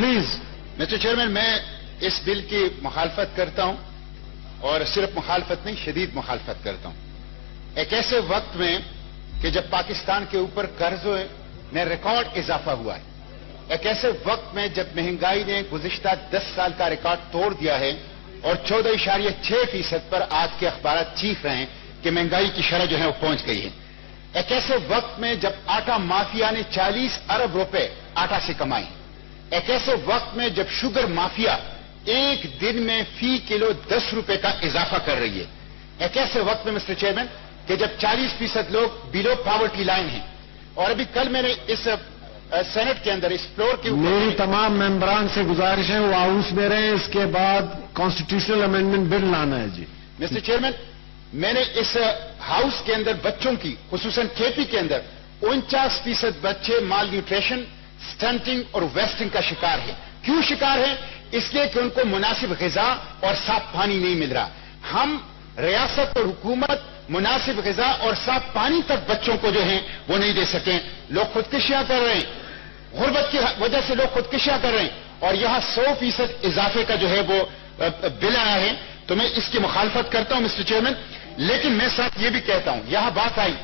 Please. Mister chairman, میں اس بل کی مخالفت کرتا ہوں، اور صرف مخالفت نہیں، شدید مخالفت کرتا ہوں. ایک ایسے وقت میں کہ جب پاکستان کے اوپر قرضوں میں ریکارڈ اضافہ ہوا ہے، ایک ایسے وقت میں جب مہنگائی نے گزشتہ 10 سال کا ریکارڈ توڑ دیا ہے اور 14.6% پر آج کے اخبارات چیخ رہے ہیں کہ مہنگائی کی شرح جو ہے وہ پہنچ گئی ہے. ایک ایسے وقت میں جب آٹا مافیا نے 40 ارب روپے آٹا سے کمائے، ایک ایسے وقت میں جب شوگر مافیا ایک دن میں فی کلو 10 روپے کا اضافہ کر رہی ہے، ایک ایسے وقت میں مسٹر چیئرمین کہ جب 40% لوگ بلو پاورٹی لائن ہیں. اور ابھی کل میں نے اس سینٹ کے اندر اس فلور کے اوپر میری تمام ممبران سے گزارش ہے وہ ہاؤس میں رہیں، اس کے بعد کانسٹیٹیوشنل امینڈمنٹ بل لانا ہے. جی مسٹر چیئرمین، میں نے اس ہاؤس کے اندر بچوں کی، خصوصاً کے پی کے اندر 49% بچے مال نیوٹریشن، سٹنٹنگ اور ویسٹنگ کا شکار ہیں. کیوں شکار ہیں؟ اس لیے کہ ان کو مناسب غذا اور صاف پانی نہیں مل رہا. ہم ریاست اور حکومت مناسب غذا اور صاف پانی تک بچوں کو جو ہیں وہ نہیں دے سکیں. لوگ خودکشیاں کر رہے ہیں، غربت کی وجہ سے لوگ خودکشیاں کر رہے ہیں، اور یہاں 100% اضافے کا جو ہے وہ بل آیا ہے. تو میں اس کی مخالفت کرتا ہوں مسٹر چیئرمین. لیکن میں ساتھ یہ بھی کہتا ہوں، یہاں بات آئی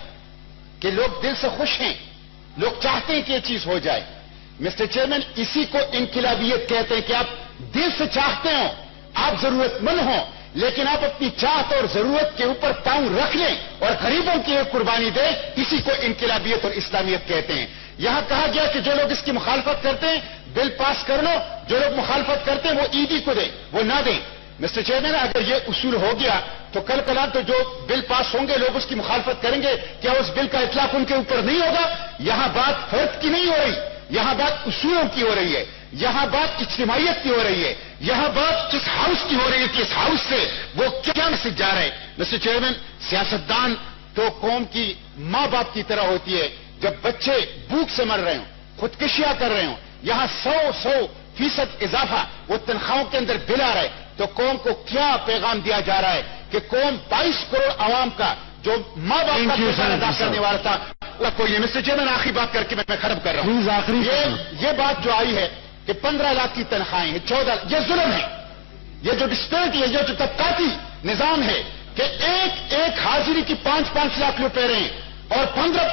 کہ لوگ دل سے خوش ہیں، لوگ چاہتے ہیں کہ یہ چیز ہو جائے. مسٹر چیئرمین، اسی کو انقلابیت کہتے ہیں کہ آپ دل سے چاہتے ہو، آپ ضرورت مند ہوں، لیکن آپ اپنی چاہت اور ضرورت کے اوپر پاؤں رکھ لیں اور غریبوں کی ایک قربانی دیں. اسی کو انقلابیت اور اسلامیت کہتے ہیں. یہاں کہا گیا کہ جو لوگ اس کی مخالفت کرتے ہیں بل پاس کر لو، جو لوگ مخالفت کرتے ہیں وہ عیدی کو دیں، وہ نہ دیں. مسٹر چیئرمین، اگر یہ اصول ہو گیا تو کل کلام تو جو بل پاس ہوں گے لوگ اس کی مخالفت کریں گے. کیا اس بل کا اطلاق ان کے اوپر نہیں ہوگا؟ یہاں بات فرد کی نہیں ہو رہی، یہاں بات اصولوں کی ہو رہی ہے، یہاں بات اجتماعیت کی ہو رہی ہے، یہاں بات اس ہاؤس کی ہو رہی ہے کہ اس ہاؤس سے وہ کیا میسج جا رہا ہے. مسٹر چیئرمین، سیاستدان تو قوم کی ماں باپ کی طرح ہوتی ہے. جب بچے بھوک سے مر رہے ہوں، خودکشیاں کر رہے ہوں، یہاں 100% اضافہ وہ تنخواہوں کے اندر بل آ رہا ہے، تو قوم کو کیا پیغام دیا جا رہا ہے کہ قوم 22 کروڑ عوام کا جو ماں باپ کا کردار ادا کرنے والا تھا وہ کوئی نہیں. مسٹر چیئرمین، آخری بات کر کے میں ختم کر رہا ہوں. یہ بات جو آئی ہے کہ 15 لاکھ کی تنخواہیں ہیں، 14، یہ ظلم ہے. یہ جو ڈسپیرٹی ہے، یہ جو طبقاتی نظام ہے کہ ایک حاضری کی 5 لاکھ روپے رہے ہیں اور 15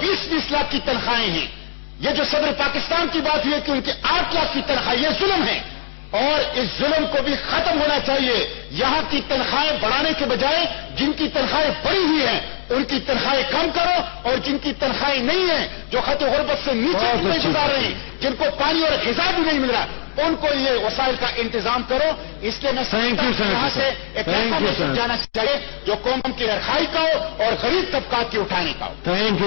20 لاکھ کی تنخواہیں ہیں. یہ جو صدر پاکستان کی بات ہوئی ہے کہ ان کی 8 لاکھ کی تنخواہ، یہ ظلم ہے اور اس ظلم کو بھی ختم ہونا چاہیے. یہاں کی تنخواہیں بڑھانے کے بجائے جن کی تنخواہیں بڑھی ہوئی ہیں ان کی تنخواہیں کم کرو، اور جن کی تنخواہیں نہیں ہیں، جو خط غربت سے نیچے نہیں گزار رہے ہیں، جن کو پانی اور غذا بھی نہیں مل رہا، ان کو یہ وسائل کا انتظام کرو. اس لیے میں یہاں سے ایک ایسا میسج جانا چاہیے جو قوم کی رکھائی کا ہو اور غریب طبقات کی اٹھانے کا ہو.